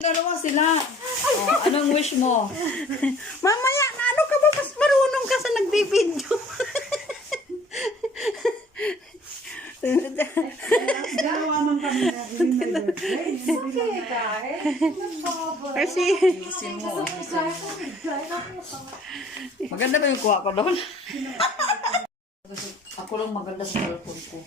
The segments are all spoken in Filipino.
Dalawa sila. Oh, anong wish mo? Mamaya, ano ka ba? Mas marunong ka sa nagbibideo. Dalawa man kami na remember. Kasi, Maganda ba yung kuha ko doon? Ako lang maganda sa cellphone ko.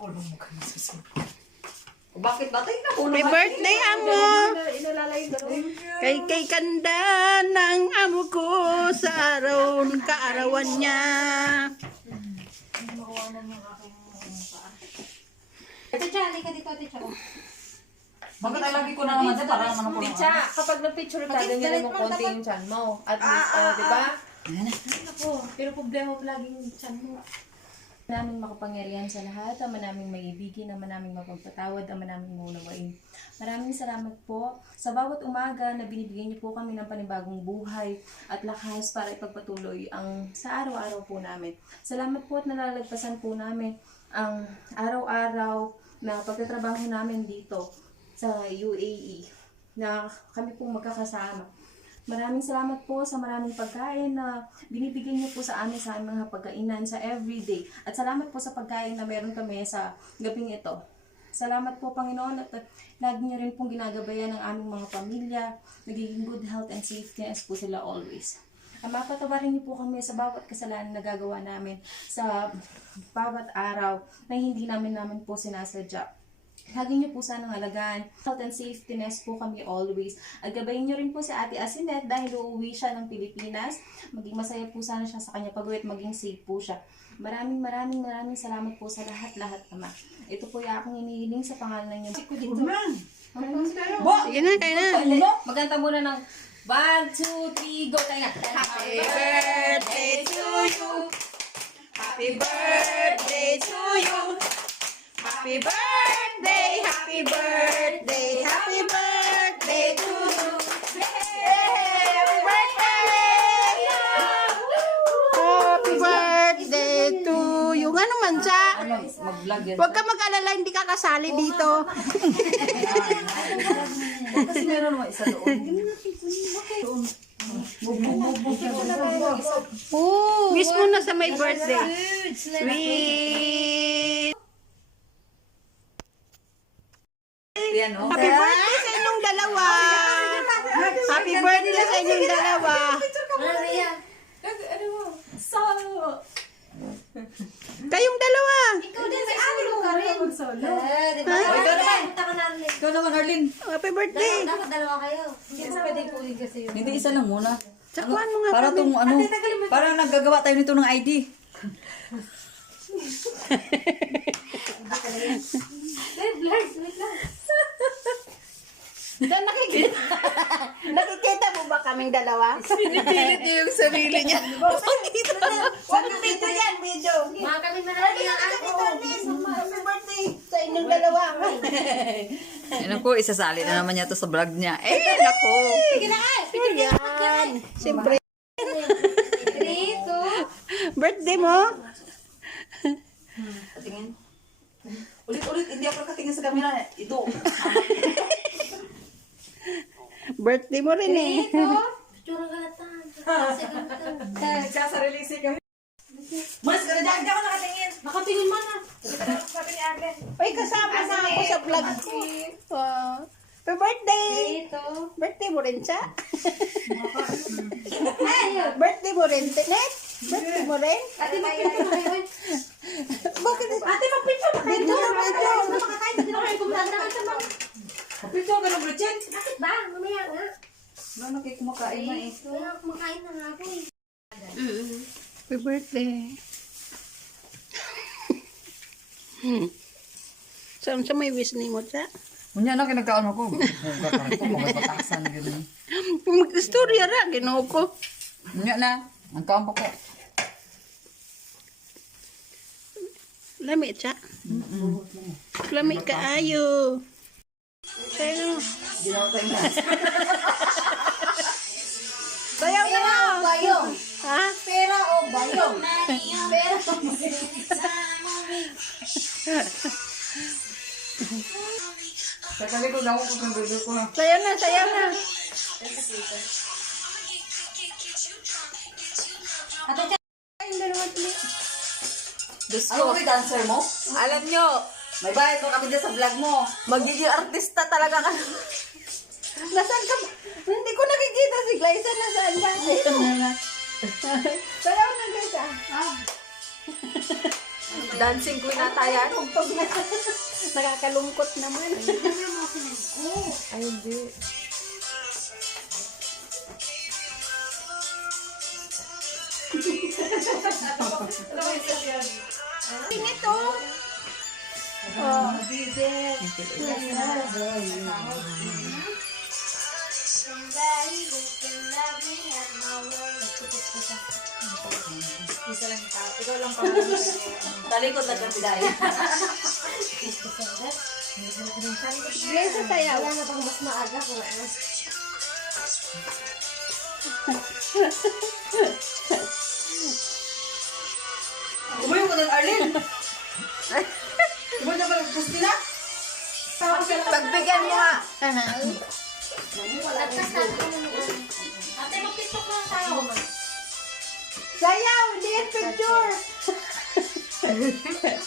Ako lang maganda sa cellphone. Bakit ba? Tingnan ko happy birthday, amo! Kay kanda ng amo ko sa araw ng kaarawan niya. Ticha, halika dito, Ticha. Bakit ay lagi ko na naman dyan? Para naman ako. Ticha, kapag na-picture ka, ganyan mo konti yung chan mo. At least, di ba? Pero problema mo lagi yung chan mo. Naming makapangyarihan sa lahat, ama naming maibigin, ama naming mapagpatawad, ama naming maunawain. Maraming salamat po sa bawat umaga na binibigyan niyo po kami ng panibagong buhay at lakas para ipagpatuloy ang sa araw-araw po namin. Salamat po at nalalagpasan po namin ang araw-araw na pagtatrabaho namin dito sa UAE na kami pong magkakasama. Maraming salamat po sa maraming pagkain na binibigyan niyo po sa amin sa aming mga pagkainan sa everyday. At salamat po sa pagkain na meron kami sa gabing ito. Salamat po, Panginoon, at lagi niyo rin pong ginagabayan ang aming mga pamilya. Nagiging good health and safety po sila always. Mapatawarin niyo po kami sa bawat kasalanan na gagawa namin sa bawat araw na hindi namin po sinasadya. Lagi niyo po sanang alagaan. Health and safety po kami always. At gabayin niyo rin po si Ate Asinet dahil uuwi siya ng Pilipinas. Maging masaya po sana siya sa kanya pag-uwi at maging safe po siya. Maraming salamat po sa lahat-lahat, Ama. Ito po yung aking inihiling sa pangalan niyo. sige na, kaya na. Maganda muna ng 1, 2, 3, go! Tayo na! Happy birthday to you. Happy birthday to you. Happy birthday, happy birthday, happy birthday to you. Happy birthday! Happy birthday to you. Nga naman siya. Mag-vlog yan. Huwag ka mag-alala, hindi ka kasali dito. Kasi meron naman isa doon. Wish mo na sa may birthday. Sweet. Yan, oh. Happy birthday sa inyong dalawa. Happy birthday sa inyong dalawa. Kayong dalawa. Ikaw din, may amin mo ka rin. Solo. Diba? Punta ka na rin. Ikaw naman, Arlene. Happy birthday. Dapat dalawa kayo. Hindi mo pwedeng kunin kasi yun. Hindi, isa lang muna. Sakuhan mo nga Para kami. itong ano, parang naggagawa tayo nito ng ID. Wait lang. Diyan nakikita. Nakikita mo ba kaming dalawa? Pinipilit niya yung sarili niya. Huwag yung video yan, video. Mga kami na lang yung Happy birthday sa inyong dalawa. Yan ako, isasali na naman niya to sa vlog niya. Nako. Sige na ay. Picture niya. Yan. Siyempre. 3, 2. Birthday mo? Tingin. Ulit, hindi ako nakatingin sa camera. Ito. Birthday mo rin eh. Picture ka na Nagsasarelisi kami. Mas ka na dyan, ka nakatingin. Nakatingin man ha. Sabi ni Arlen. Ay, kasama na ako sa vlog ko. Wow. Happy birthday! 3, 2. Birthday mo rin siya? Birthday mo rin, Tinet? Birthday mo rin? Ate, mag-picture na kayo. Bakit? Ate, mag-picture na kayo. Dito, dito. Makakain, hindi na kayo kumandaan sa mga. Picture ka ng Bridget. Bakit ba? Mamaya nga. Ano kayo kumakain na eh. Kaya kumakain na nga ako eh. Happy birthday. Saan sa may wish ni mo siya? Kunya na kinagkaan ako. May batasan. Mag-istorya ra, ginoo ko. Kunya na. Ang kaon pa ko. Lami siya. Lami kaayo. Sayo. Ginawa tayo na. Sayaw na mo. Bayong. Ha? Pera o bayong? Pera o Sa kalikod ako kung dulo ko na. Sayaw na, sayaw na. Yung dalawa tuloy. Diyos ko. Ano dancer mo? Alam nyo, may bayad mo kami dyan sa vlog mo. Magiging artista talaga ka. Nasaan ka? Hindi ko nakikita si Glyza. Nasaan ba? Ayun na nga. Sayaw na, Glyza. Dancing queen ata yan. Tugtog na. Nakakalungkot naman. Ay, hindi. Ito. Oh, Ikaw lang pa. Talikod na kang biday. Glyza, sayaw. Wala na bang mas maaga kung ano. Umuyo ko doon, Arlene. Umuyo na ba nagpusti na? Pagbigyan mo nga. Ate, mag-tiktok na tayo. Sayaw, hindi yan picture.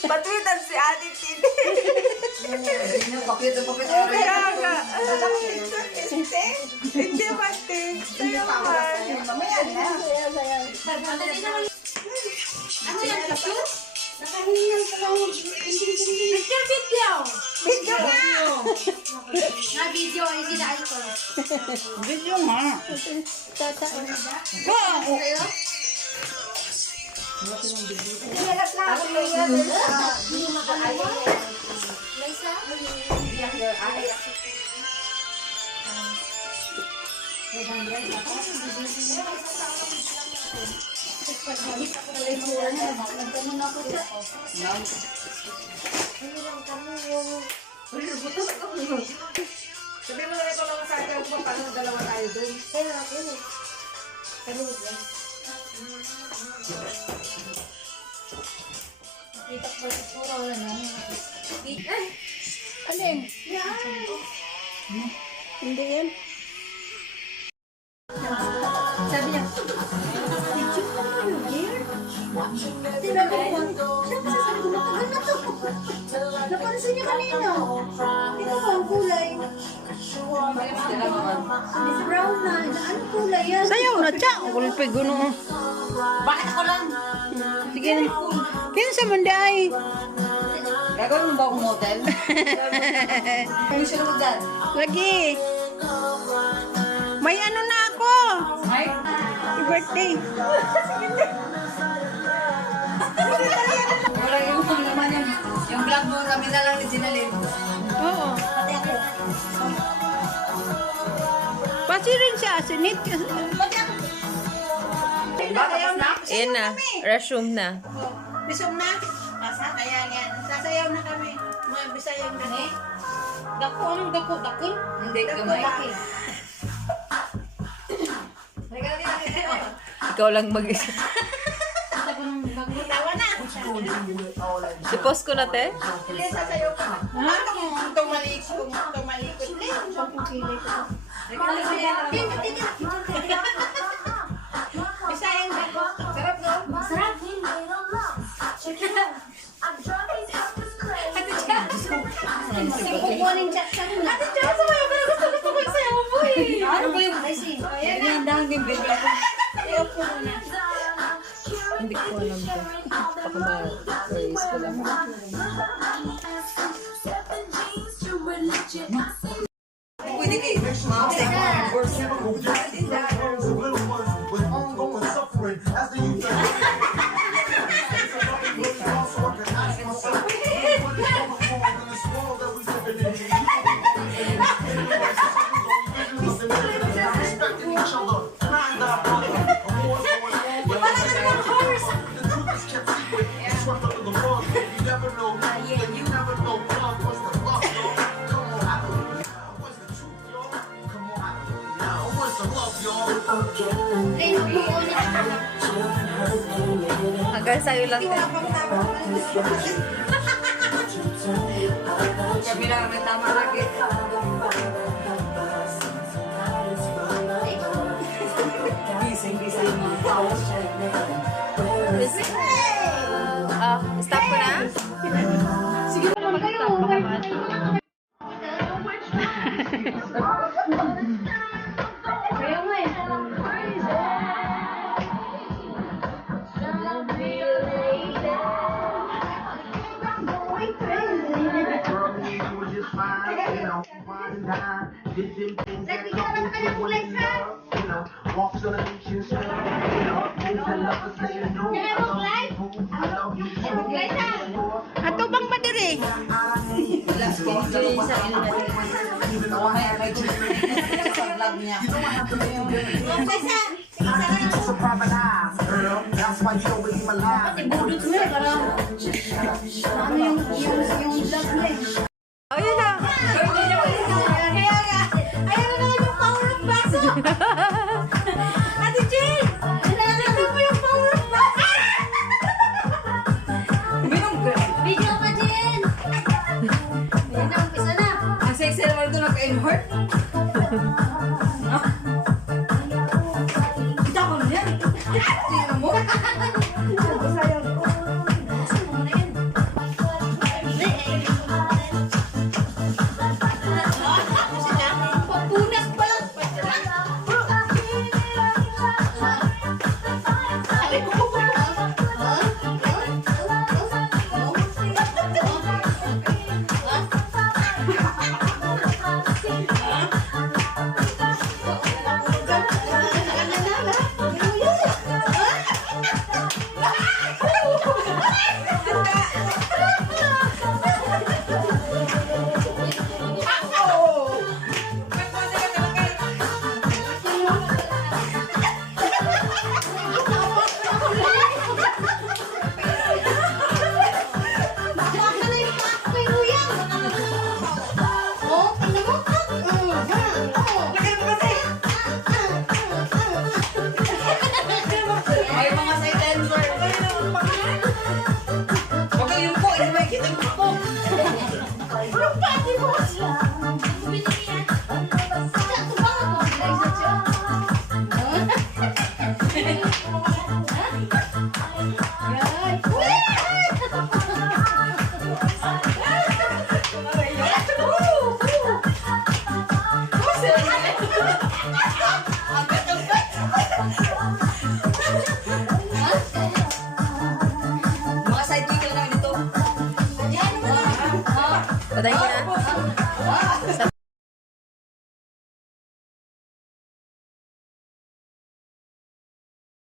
Patwitan si Ate Tini. Pakita. Kaya nga. Hindi pati. Kaya naman. Mamaya na. Sayaw, sayaw. Ano yan, picture? Nakahingal ka lang. Picture video. Video nga. Na video, hindi na ito. Video nga. Tataan. Sa'yo? Hirap lang ako yung Hindi makalayo. Liza? Sabi mo na ito lang sa akin kung paano dalawa tayo doon. Kaya natin eh. Kaluhod yan. Kita ko sa pura, wala na. Alin? Hindi yan. Sabi niya, picture ka naman yun, dear. Sinabi ko, siya kasi sabi ko, matagal na to. Napansin niya kanina. Tingnan mo ang kulay. Miss Brown na. Ano kulay yan? Sayaw na, tsa. Ulpe guno. Bakit ako lang? Sige na. Kaya sa manday. Gagawin mo ba akong model? Permission mo dyan. Lagi. May ano na ako. Ay? Birthday. Wala yung naman yung vlog mo kami na lang ni Ginalyn. Oo. Pati ako. Pati rin siya. Sinit. Tapos na? Ayan na. Resume na. Bisong na. Asa, kaya yan. Sasayaw na kami. Mga bisayang na. Dako, anong dako? Dakil? Hindi, gamay. Ikaw lang mag-isa. Tawa na. I-post ko na, te. Hindi, sasayaw ka. Itong malikot. Itong malikot. Bisayang dako. Sarap, no? Masarap. Kukunin chat ka na. Ate Chas, sumayaw ka na. Gusto ko yung sayaw mo eh. Ano ba yung... Ay, si. Ayan na, ang dahang yung baby ako. Hindi ko alam to. Baka ma-praise ko lang. Pwede kayo. Mga second course na with ongoing suffering as the youth are so I can ask myself, what is going on in this world that we living in? Respecting each other, not our brother. A war going on. The truth is kept secret. It's swept under the rug. You never know who, and you never know love. What's the love, y'all? Come on, I don't know. What's the truth, y'all? Come on, I don't know. What's the love, y'all? Ay, kukunin. Hanggang sa'yo lang, te. Kami lang may tama lagi. Gising-gising mga tao. Stop ko na? Sige naman kayo. Kaya nga eh. Girl, me, you were just fine, you know, fine and dine. Did them things that couples do when they love, you know, walks on the beach and stuff, you know, things that lovers say to do. I love you, boo. I love you, too. Ato bang madiri? Wala, pinigil sa ilo na rin. May sa vlog niya. It's a private eye, girl. That's why you don't believe my lies. Budot mo eh, parang ano yung vlog mo eh. Oh, yun na. Kaya nga, ayaw na naman yung power of baso. Ate Jane, nalalaman mo yung power of baso. Video ka, Jane. Ayan na, umpisa na. Ang sexy naman ito naka-invert. Kita ko na yan. Tingnan mo. Papunas pa lang. May mga silencer. Huwag kayong po. Hindi may kita yung po. Mga sidekick lang namin ito. Patayin ko na.